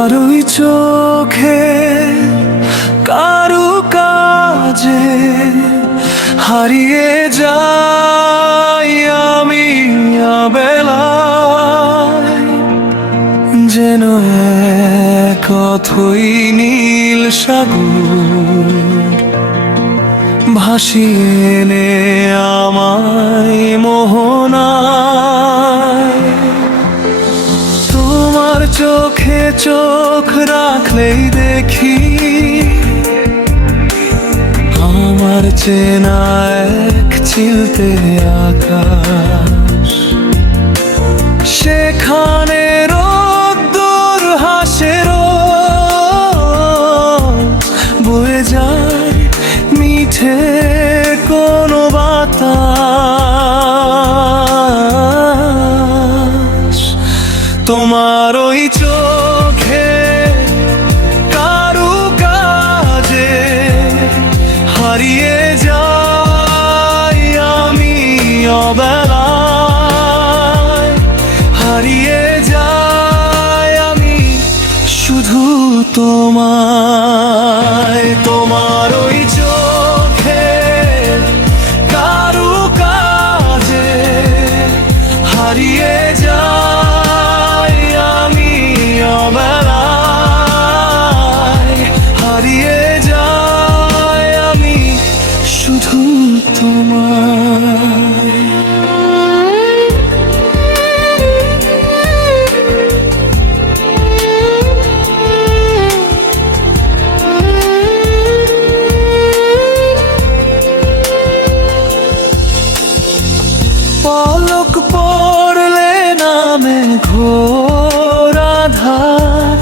তোমার ওই চোখে কারুকাজে হারিয়ে যাই আমি আবেলায়, যেন এক অথই নীল সাগর ভাসিয়ে এনে আমায় মোহনায়। তোমার চোখে চোখ রাখলেই দেখি আমার চেনা এক চিলতে আকাশ, সেখানে রোদ্দুর হাসে রোজ, বয়ে যায় মিঠে কোনো বাতাস। তোমার ওই চোখে কারুকাজে হারিয়ে যাই আমি অবেলায়, হারিয়ে যাই আমি শুধু তোমায়। তোমার ওই চোখে কারুকাজে হারিয়ে যাই আমি অবেলায়, হারিয়ে যাই আমি শুধু তোমায়। পলক পড়লে নামে ঘোর আঁধার,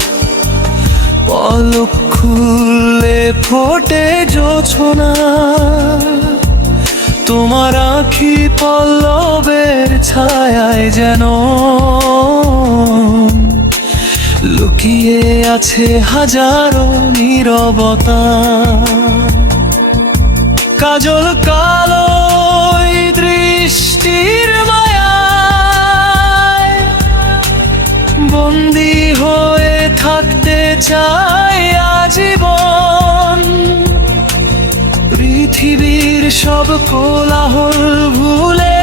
পলক খুললে ফোটে জোছনা। তোমার আঁখি পল্লবের ছায়ায় যেন লুকিয়ে আছে হাজারো নীরবতা। কাজল কালো দৃষ্টির মায়ায় বন্দি হয়ে থাকতে চাই আজীবন। পৃথিবীর সব কোলাহল ভুলে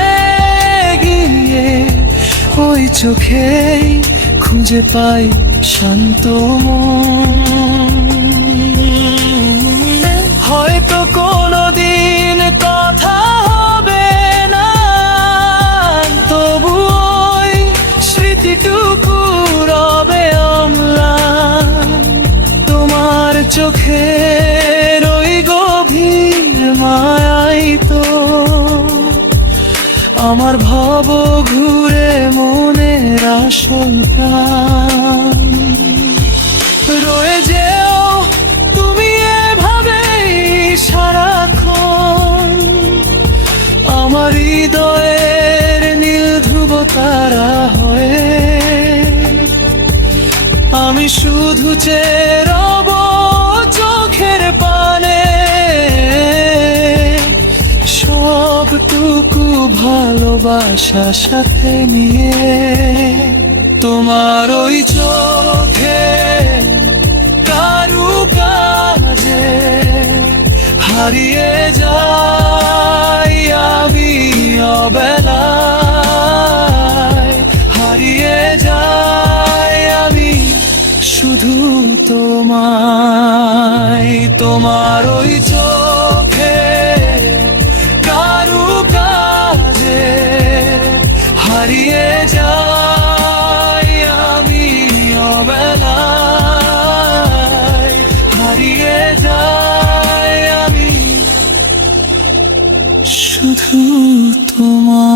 গিয়ে ওই চোখেই খুঁজে পাই শান্ত মন। হয়তো কোনোদিন কথা হবে না, তবু ওই স্মৃতিটুকু রবে অম্লান। তোমার চোখের ওই গভীর মায়াই তো আমার ভব ঘুরে মনের আসল প্রাণ। রয়ে যেও তুমি এভাবেই সারাক্ষণ আমার হৃদয়ের নীল ধ্রুব তারা হয়ে। আমি শুধু চেয়ে রব চোখের পানে সবটুকু ভালোবাসা সাথে নিয়ে। তোমার ওই চোখে কারুকাজে হারিয়ে যাই আমি অবেলায়, হারিয়ে যাই আমি শুধু তোমায়। তোমার ওই চোখে কারুকাজে হারিয়ে যাই আমি অবেলায়, হারিয়ে যাই আমি শুধু তোমার।